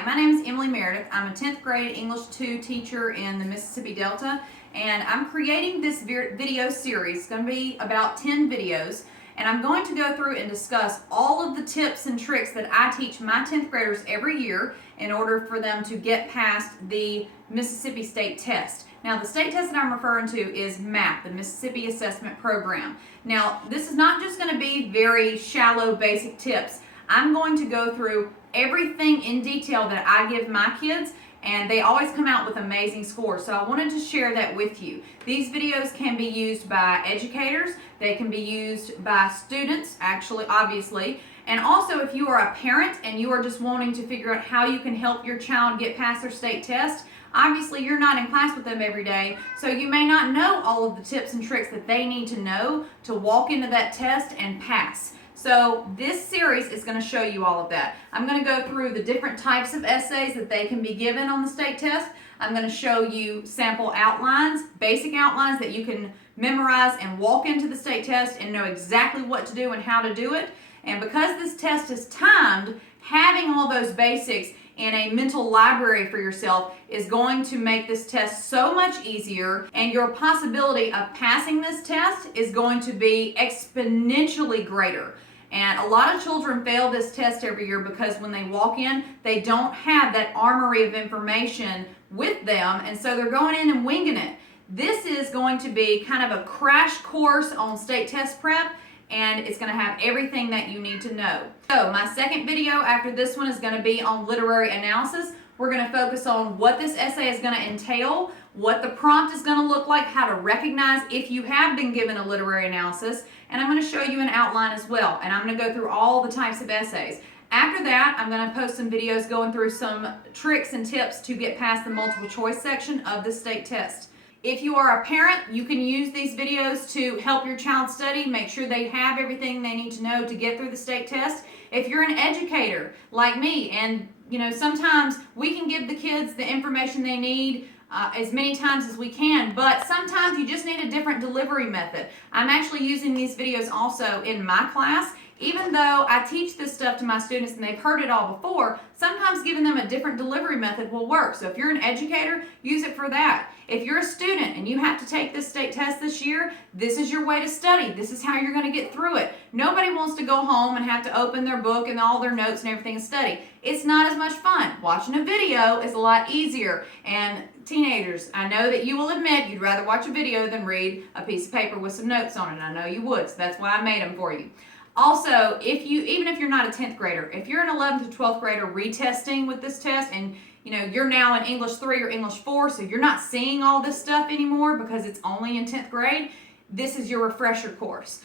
Hi, my name is Emily Meredith. I'm a 10th grade English 2 teacher in the Mississippi Delta, and I'm creating this video series. It's going to be about 10 videos, and I'm going to go through and discuss all of the tips and tricks that I teach my 10th graders every year in order for them to get past the Mississippi State Test. Now, the state test that I'm referring to is MAP, the Mississippi Assessment Program. Now, this is not just going to be very shallow, basic tips. I'm going to go through everything in detail that I give my kids, and they always come out with amazing scores. So I wanted to share that with you. These videos can be used by educators, they can be used by students, actually, obviously, and also if you are a parent and you are just wanting to figure out how you can help your child get past their state test. Obviously, you're not in class with them every day, so you may not know all of the tips and tricks that they need to know to walk into that test and pass. So this series is going to show you all of that. I'm going to go through the different types of essays that they can be given on the state test. I'm going to show you sample outlines, basic outlines that you can memorize and walk into the state test and know exactly what to do and how to do it. And because this test is timed, having all those basics in a mental library for yourself is going to make this test so much easier, and your possibility of passing this test is going to be exponentially greater. And a lot of children fail this test every year because when they walk in, they don't have that armory of information with them, and so they're going in and winging it. This is going to be kind of a crash course on state test prep, and it's going to have everything that you need to know. So my second video after this one is going to be on literary analysis. We're going to focus on what this essay is going to entail, what the prompt is going to look like, how to recognize if you have been given a literary analysis, and I'm going to show you an outline as well, and I'm going to go through all the types of essays. After that, I'm going to post some videos going through some tricks and tips to get past the multiple choice section of the state test. If you are a parent, you can use these videos to help your child study, make sure they have everything they need to know to get through the state test. If you're an educator like me, and sometimes we can give the kids the information they need as many times as we can, but sometimes you just need a different delivery method. I'm actually using these videos also in my class. Even though I teach this stuff to my students and they've heard it all before, sometimes giving them a different delivery method will work. So if you're an educator, use it for that. If you're a student and you have to take this state test this year, this is your way to study. This is how you're going to get through it. Nobody wants to go home and have to open their book and all their notes and everything and study. It's not as much fun. Watching a video is a lot easier. And teenagers, I know that you will admit you'd rather watch a video than read a piece of paper with some notes on it. I know you would, so that's why I made them for you. Also, even if you're not a 10th grader, if you're an 11th to 12th grader retesting with this test and you're now in English 3 or English 4, so you're not seeing all this stuff anymore because it's only in 10th grade, this is your refresher course.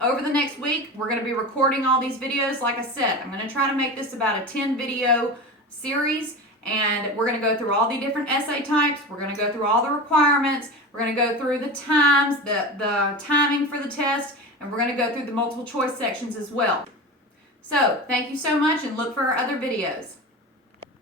Over the next week, we're going to be recording all these videos. Like I said, I'm going to try to make this about a 10 video series, and we're going to go through all the different essay types. We're going to go through all the requirements. We're going to go through the times, the timing for the test, and we're going to go through the multiple choice sections as well. So, thank you so much, and look for our other videos.